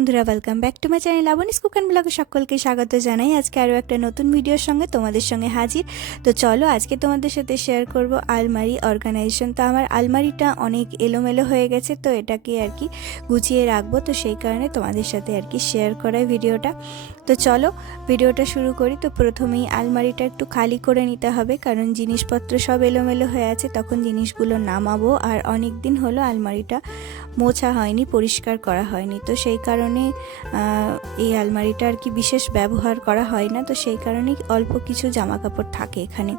বন্ধুরা welcome back to my channel Abnis cook and ব্লগে সকলকে স্বাগত জানাই। আজকে আরও একটা নতুন ভিডিওর সঙ্গে তোমাদের সঙ্গে হাজির। তো চলো, আজকে তোমাদের সাথে শেয়ার করব আলমারি অর্গানাইজেশন তো আমার আলমারিটা অনেক এলোমেলো হয়ে গেছে, তো এটাকে আর কি গুছিয়ে রাখব। তো সেই কারণে তোমাদের সাথে আর কি শেয়ার করাই ভিডিওটা। তো চলো, ভিডিওটা শুরু করি। তো প্রথমেই আলমারিটা একটু খালি করে নিতে হবে, কারণ জিনিসপত্র সব এলোমেলো হয়ে আছে, তখন জিনিসগুলো নামাবো। আর অনেক দিন হলো আলমারিটা মোছা হয়নি, পরিষ্কার করা হয়নি। তো সেই কারণে আহ, এই আলমারিটা আর কি বিশেষ ব্যবহার করা হয় না তো সেই কারণেই অল্প কিছু জামা কাপড় থাকে এখানে।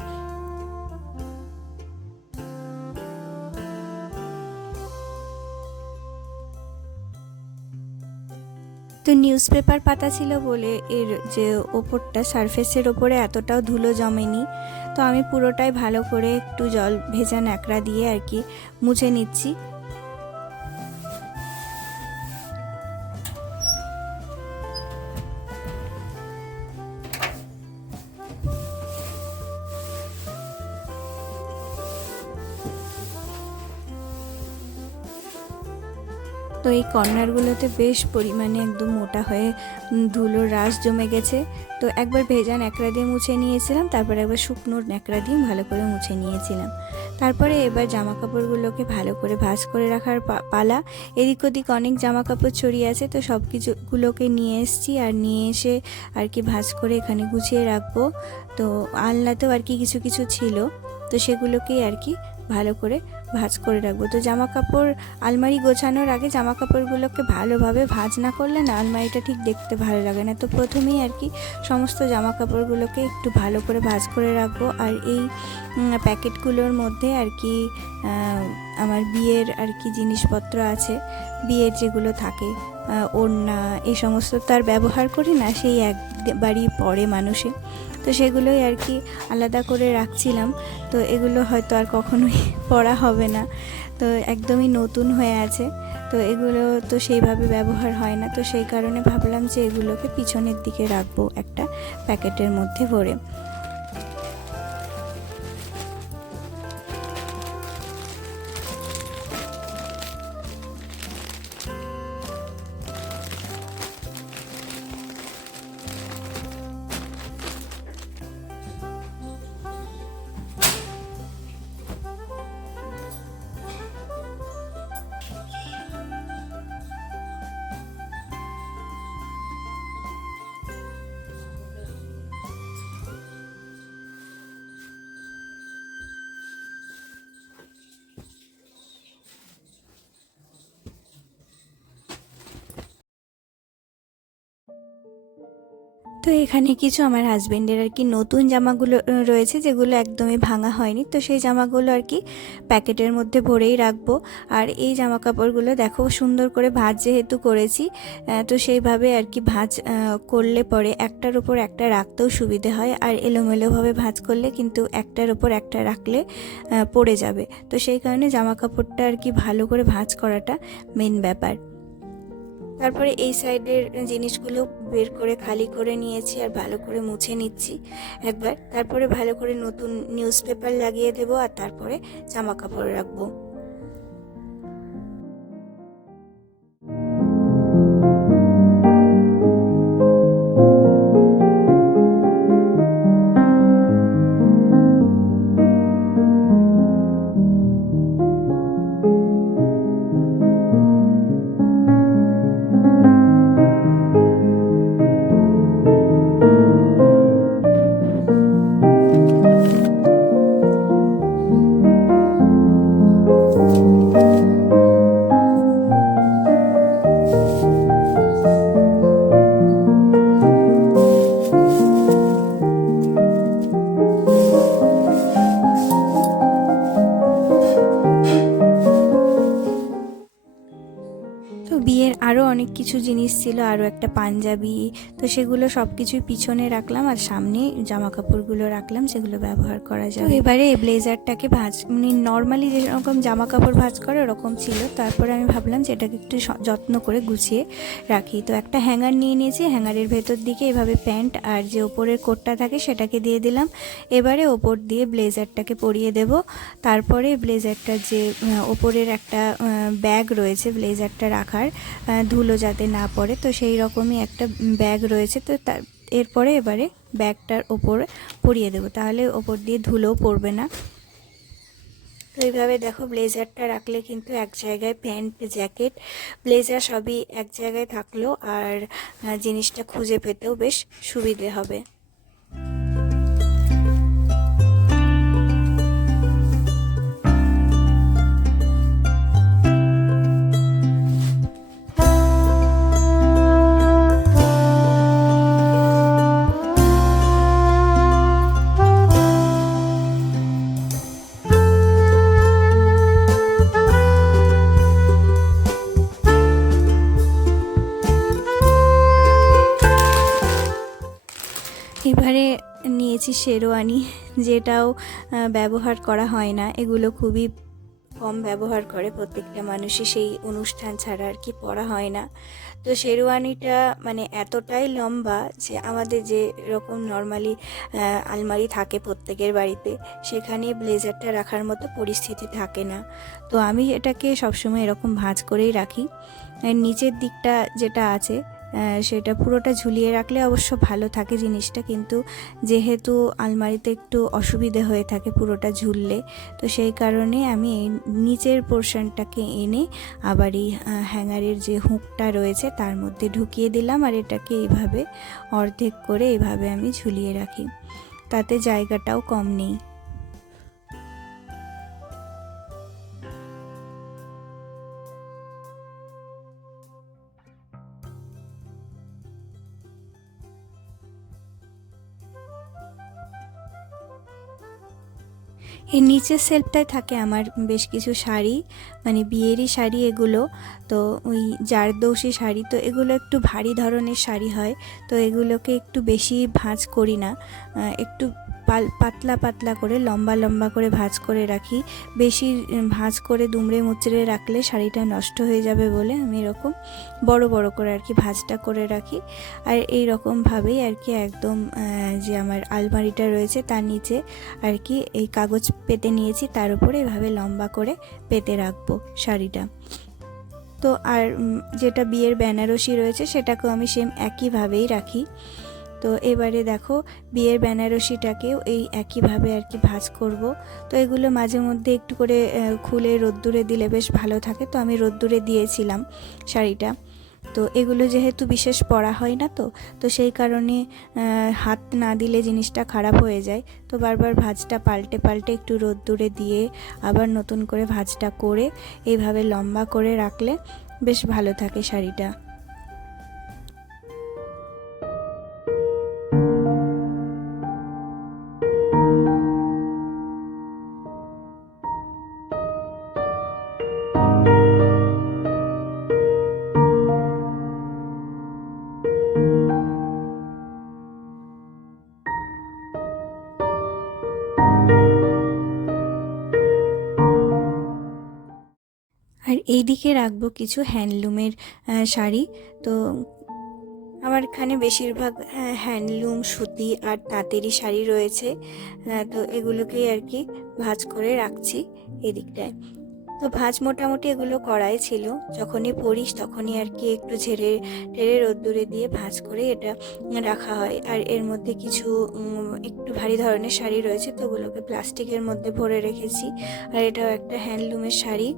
তো নিউজ পেপার পাতা ছিল বলে এর যে ওপরটা সারফেসের ওপরে এতটাও ধুলো জমেনি তো আমি পুরোটাই ভালো করে একটু জল ভেজা ন্যাকড়া দিয়ে আর কি মুছে নিচ্ছি। এই কর্নারগুলোতে বেশ পরিমাণে একদম মোটা হয়ে ধুলোর রাশ জমে গেছে। তো একবার ভেজা ন্যাকড়া দিয়ে মুছে নিয়েছিলাম, তারপরে একবার শুকনো ন্যাকড়া দিয়ে ভালো করে মুছে নিয়েছিলাম। তারপরে এবার জামা কাপড়গুলোকে ভালো করে ভাঁজ করে রাখার পালা। এদিক ওদিক অনেক জামা কাপড় ছড়িয়ে আছে, তো সব কিছুগুলোকে নিয়ে এসেছি আর নিয়ে এসে আর কি ভাঁজ করে এখানে গুছিয়ে রাখব। তো আলনাতেও আর কি কিছু কিছু ছিল, তো সেগুলোকেই আর কি ভালো করে ভাঁজ করে রাখব। তো জামা কাপড় আলমারি গোছানোর আগে জামা কাপড়গুলোকে ভালোভাবে ভাঁজ না করলে না আলমারিটা ঠিক দেখতে ভালো লাগে না। তো প্রথমেই আর কি সমস্ত জামা কাপড়গুলোকে একটু ভালো করে ভাঁজ করে রাখব। আর এই প্যাকেটগুলোর মধ্যে আর কি আমার বিয়ের আর কি জিনিসপত্র আছে, বিয়ের যেগুলো থাকে ওড়না, এই সমস্ত তার ব্যবহার করি না, সেই একবারই পরে মানুষে। তো সেগুলোই আর কি আলাদা করে রাখছিলাম। তো এগুলো হয়তো আর কখনোই পড়া হবে না। তো একদমই নতুন হয়ে আছে। তো এগুলো তো সেইভাবে ব্যবহার হয় না। তো সেই কারণে ভাবলাম যে এগুলোকে পিছনের দিকে রাখব একটা প্যাকেটের মধ্যে ভরে। তো এখানে কিছু আমার হাজবেন্ডের আর কি নতুন জামাগুলো রয়েছে যেগুলো একদমই ভাঙা হয়নি। তো সেই জামাগুলো আর কি প্যাকেটের মধ্যে ভরেই রাখব। আর এই জামা কাপড়গুলো দেখো সুন্দর করে ভাঁজ যেহেতু করেছি তো সেইভাবে আর কি ভাঁজ করলে পরে একটার উপর একটা রাখতেও সুবিধে হয়। আর এলোমেলোভাবে ভাঁজ করলে কিন্তু একটার উপর একটা রাখলে পড়ে যাবে। তো সেই কারণে জামা কাপড়টা আর কি ভালো করে ভাঁজ করাটা মেন ব্যাপার। তারপরে এই সাইডের জিনিসগুলো বের করে খালি করে নিয়েছি আর ভালো করে মুছে নিচ্ছি একবার। তারপরে ভালো করে নতুন নিউজ পেপার লাগিয়ে দেবো আর তারপরে জামা কাপড় রাখব। ছিল আরও একটা পাঞ্জাবি, তো সেগুলো সব কিছুই পিছনে রাখলাম আর সামনে জামা কাপড়গুলো রাখলাম, সেগুলো ব্যবহার করা যায় এবারে এই ব্লেজারটাকে ভাজ মানে নর্মালি যেরকম জামা কাপড় ভাজ করে ওরকম ছিল, তারপরে আমি ভাবলাম যে এটাকে একটু যত্ন করে গুছিয়ে রাখি। তো একটা হ্যাঙ্গার নিয়ে নিয়েছি, হ্যাঙ্গারের ভেতর দিকে এভাবে প্যান্ট আর যে ওপরের কোটটা থাকে সেটাকে দিয়ে দিলাম। এবারে ওপর দিয়ে ব্লেজারটাকে পরিয়ে দেব। তারপরে ব্লেজারটার যে ওপরের একটা ব্যাগ রয়েছে ব্লেজারটা রাখার ধুলো যাতে না পড়ে তো সেই রকমই একটা ব্যাগ রয়েছে, তো তার, এরপরে এবারে ব্যাগটার ওপরে পরিয়ে দেবো। তাহলে ওপর দিয়ে ধুলোও পড়বে না। তো এইভাবে দেখো, ব্লেজারটা রাখলে কিন্তু এক জায়গায় প্যান্ট, জ্যাকেট, ব্লেজার সবই এক জায়গায় থাকল, আর জিনিসটা খুঁজে পেতেও বেশ সুবিধে হবে। এবারে নিয়েছি শেরওয়ানি, যেটাও ব্যবহার করা হয় না। এগুলো খুবই কম ব্যবহার করে প্রত্যেকটা মানুষই, সেই অনুষ্ঠান ছাড়া আর কি পরা হয় না। তো শেরওয়ানিটা মানে এতটাই লম্বা যে আমাদের যে রকম নর্মালি আলমারি থাকে প্রত্যেকের বাড়িতে, সেখানে ব্লেজারটা রাখার মতো পরিস্থিতি থাকে না। তো আমি এটাকে সবসময় এরকম ভাঁজ করেই রাখি। নিচের দিকটা যেটা আছে সেটা পুরোটা ঝুলিয়ে রাখলে অবশ্য ভালো থাকে জিনিসটা, কিন্তু যেহেতু আলমারিতে একটু অসুবিধে হয়ে থাকে পুরোটা ঝুললে, তো সেই কারণে আমি এই নিচের পোর্শনটাকে এনে আবার এই হ্যাঙ্গারের যে হুকটা রয়েছে তার মধ্যে ঢুকিয়ে দিলাম আর এটাকে এইভাবে অর্ধেক করে এইভাবে আমি ঝুলিয়ে রাখি। তাতে জায়গাটাও কম নেই। এর নিচের সেলফটায় থাকে আমার বেশ কিছু শাড়ি মানে বিয়েরই শাড়ি এগুলো, তো ওই জারদৌসি শাড়ি, তো এগুলো একটু ভারী ধরনের শাড়ি হয়, তো এগুলোকে একটু বেশি ভাঁজ করি না একটু পাতলা পাতলা করে, লম্বা লম্বা করে ভাঁজ করে রাখি। বেশি ভাঁজ করে দুমড়ে মুচড়ে রাখলে শাড়িটা নষ্ট হয়ে যাবে বলে আমি এরকম বড় বড় করে আর কি ভাঁজটা করে রাখি। আর এই রকমভাবেই আর কি একদম যে আমার আলমারিটা রয়েছে তার নিচে আর কি এই কাগজ পেতে নিয়েছি, তার উপরে এভাবে লম্বা করে পেতে রাখব শাড়িটা। তো আর যেটা বিয়ের বেনারসি রয়েছে সেটাকেও আমি সেম একইভাবেই রাখি। তো এবারে দেখো বিয়ের বেনারসিটাকেও এই একইভাবে আর কি ভাঁজ করব। তো এগুলো মাঝে মধ্যে একটু করে খুলে রোদ্দুরে দিলে বেশ ভালো থাকে। তো আমি রোদ্দুরে দিয়েছিলাম শাড়িটা। তো এগুলো যেহেতু বিশেষ পরা হয় না তো তো সেই কারণে হাত না দিলে জিনিসটা খারাপ হয়ে যায়। তো বারবার ভাঁজটা পাল্টে পাল্টে একটু রোদ্দুরে দিয়ে আবার নতুন করে ভাঁজটা করে, এইভাবে লম্বা করে রাখলে বেশ ভালো থাকে শাড়িটা। আর এইদিকে রাখব কিছু হ্যান্ডলুমের শাড়ি। তো আমার এখানে বেশিরভাগ হ্যান্ডলুম, সুতি আর তাঁতেরই শাড়ি রয়েছে। তো এগুলোকেই আর কি ভাঁজ করে রাখছি এদিকটায়। তো ভাঁজ মোটামুটি এগুলো করাই ছিল। যখনই পড়িস তখনই আর কি একটু ঝেড়ে টেরে রোদ্দুরে দিয়ে ভাঁজ করে এটা রাখা হয়। আর এর মধ্যে কিছু একটু ভারী ধরনের শাড়ি রয়েছে, তো ওগুলোকে প্লাস্টিকের মধ্যে ভরে রেখেছি। আর এটাও একটা হ্যান্ডলুমের শাড়ি।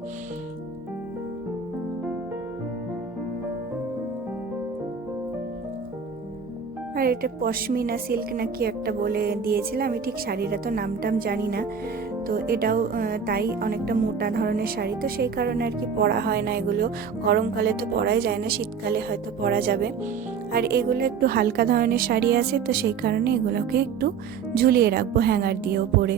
আর এটা পশমিনা সিল্ক নাকি একটা বলে দিয়েছিল আমি ঠিক শাড়িটা তো নামটাম জানি না। তো এটাও তাই অনেকটা মোটা ধরনের শাড়ি, তো সেই কারণে আর কি পরা হয় না এগুলো। গরমকালে তো পরাই যায় না, শীতকালে হয়তো পরা যাবে। আর এগুলো একটু হালকা ধরনের শাড়ি আছে, তো সেই কারণে এগুলোকে একটু ঝুলিয়ে রাখব হ্যাঙ্গার দিয়ে ওপরে।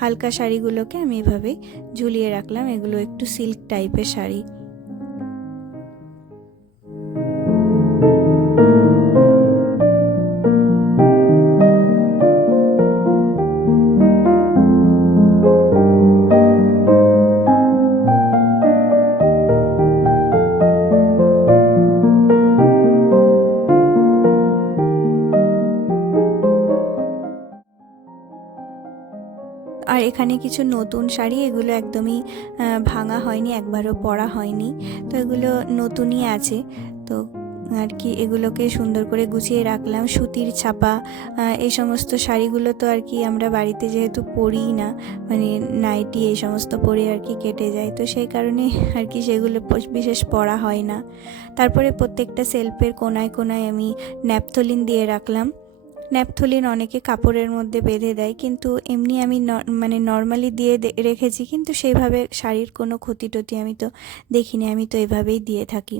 হালকা শাড়িগুলোকে আমি এভাবেই ঝুলিয়ে রাখলাম, এগুলো একটু সিল্ক টাইপের শাড়ি। এখানে কিছু নতুন শাড়ি, এগুলো একদমই ভাঙা হয়নি, একবারও পরা হয়নি। তো এগুলো নতুনই আছে। তো আর কি এগুলোকে সুন্দর করে গুছিয়ে রাখলাম, সুতির ছাপা এই সমস্ত শাড়িগুলো তো আর কি আমরা বাড়িতে যেহেতু পরিই না মানে নাইটি এই সমস্ত পরে আর কি কেটে যায়। তো সেই কারণে আর কি সেগুলো বিশেষ পরা হয় না। তারপরে প্রত্যেকটা সেলফের কোনায় কোনায় আমি ন্যাপথলিন দিয়ে রাখলাম। ন্যাপথলিন অনেকে কাপড়ের মধ্যে বেঁধে দেয়, কিন্তু এমনি আমি মানে নর্মালি দিয়ে রেখেছি, কিন্তু সেইভাবে শাড়ির কোনো ক্ষতি টতি আমি তো দেখিনি, আমি তো এভাবেই দিয়ে থাকি।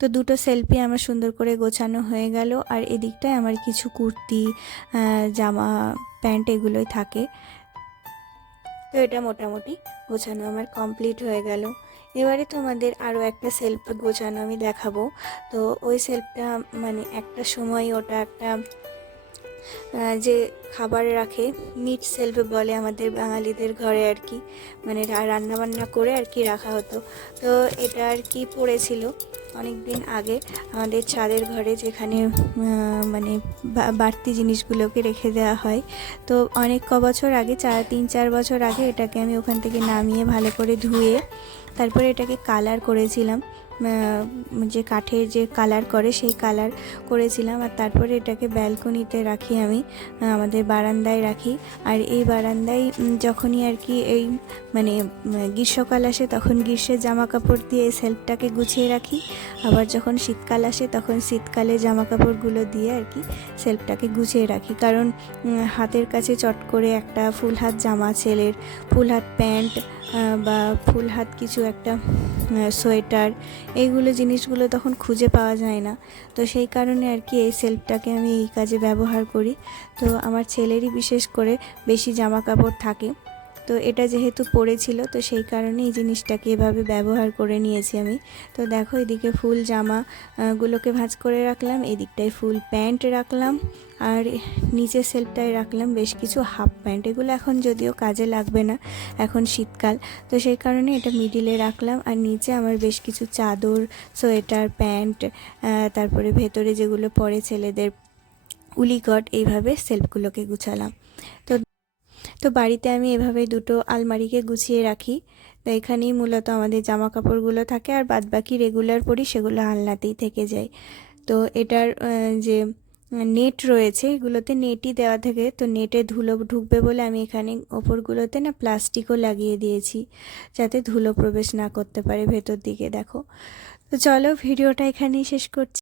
তো দুটো সেলফি আমার সুন্দর করে গোছানো হয়ে গেল, আর এদিকটায় আমার কিছু কুর্তি জামা, প্যান্ট এগুলোই থাকে। তো এটা মোটামুটি গোছানো আমার কমপ্লিট হয়ে গেল। এবারে তোমাদের আরও একটা সেলফ গোছানো আমি দেখাবো। তো ওই সেলফটা মানে একটা সময় ওটা একটা যে খাবার রাখে মিট সেলফ বলে আমাদের বাঙালিদের ঘরে আর কি মানে রান্না বান্না করে আর কি রাখা হতো। তো এটা আর কি পড়েছিল অনেক দিন আগে আমাদের ছাদের ঘরে যেখানে মানে বাড়তি জিনিসগুলোকে রেখে দেওয়া হয়। তো অনেক ক বছর আগে, চার তিন, চার বছর আগে এটাকে আমি ওখান থেকে নামিয়ে ভালো করে ধুয়ে তারপরে এটাকে কালার করেছিলাম। যে কাঠের যে কালার করে সেই কালার করেছিলাম আর তারপরে এটাকে ব্যালকনিতে রাখি আমি আমাদের বারান্দায় রাখি। আর এই বারান্দায় যখনই আর কি এই মানে গ্রীষ্মকাল আসে তখন গ্রীষ্মের জামা কাপড় দিয়ে এই সেলফটাকে গুছিয়ে রাখি। আবার যখন শীতকাল আসে তখন শীতকালে জামা কাপড়গুলো দিয়ে আর কি সেলফটাকে গুছিয়ে রাখি। কারণ হাতের কাছে চট করে একটা ফুল হাত জামা, ছেলের ফুল হাত প্যান্ট বা ফুল হাত কিছু একটা সোয়েটার এইগুলো জিনিসগুলো তখন খুঁজে পাওয়া যায় না। তো সেই কারণে আর কি এই সেলফটাকে আমি এই কাজে ব্যবহার করি। তো আমার ছেলেরই বিশেষ করে বেশি জামা কাপড় থাকে। তো এটা যেহেতু পড়েছিল, তো সেই কারণে এই জিনিসটাকে এভাবে ব্যবহার করে নিয়েছি আমি। তো দেখো এদিকে ফুল জামা গুলোকে ভাঁজ করে রাখলাম, এদিকটায় ফুল প্যান্ট রাখলাম, আর নিচের সেলফটায় রাখলাম বেশ কিছু হাফ প্যান্ট। এগুলো এখন যদিও কাজে লাগবে না, এখন শীতকাল, তো সেই কারণে এটা মিডিলে রাখলাম, আর নিচে আমার বেশ কিছু চাদর, সোয়েটার, প্যান্ট তারপরে ভেতরে যেগুলো পরে ছেলেদের উলিকট এইভাবে সেলফগুলোকে গুছালাম। তো তো বাড়িতে আমি এভাবে দুটো আলমারিকে গুছিয়ে রাখি। তো এখানেই মূলত আমাদের জামা কাপড়গুলো থাকে আর বাদ বাকি রেগুলার পরি সেগুলো আলনাতেই থেকে যায়। তো এটার যে নেট রয়েছে, এগুলোতে নেটই দেওয়া থাকে। তো নেটে ধুলো ঢুকবে বলে আমি এখানে ওপরগুলোতে না প্লাস্টিকও লাগিয়ে দিয়েছি, যাতে ধুলো প্রবেশ না করতে পারে ভেতর দিকে, দেখো। তো চলো, ভিডিওটা এখানেই শেষ করছি।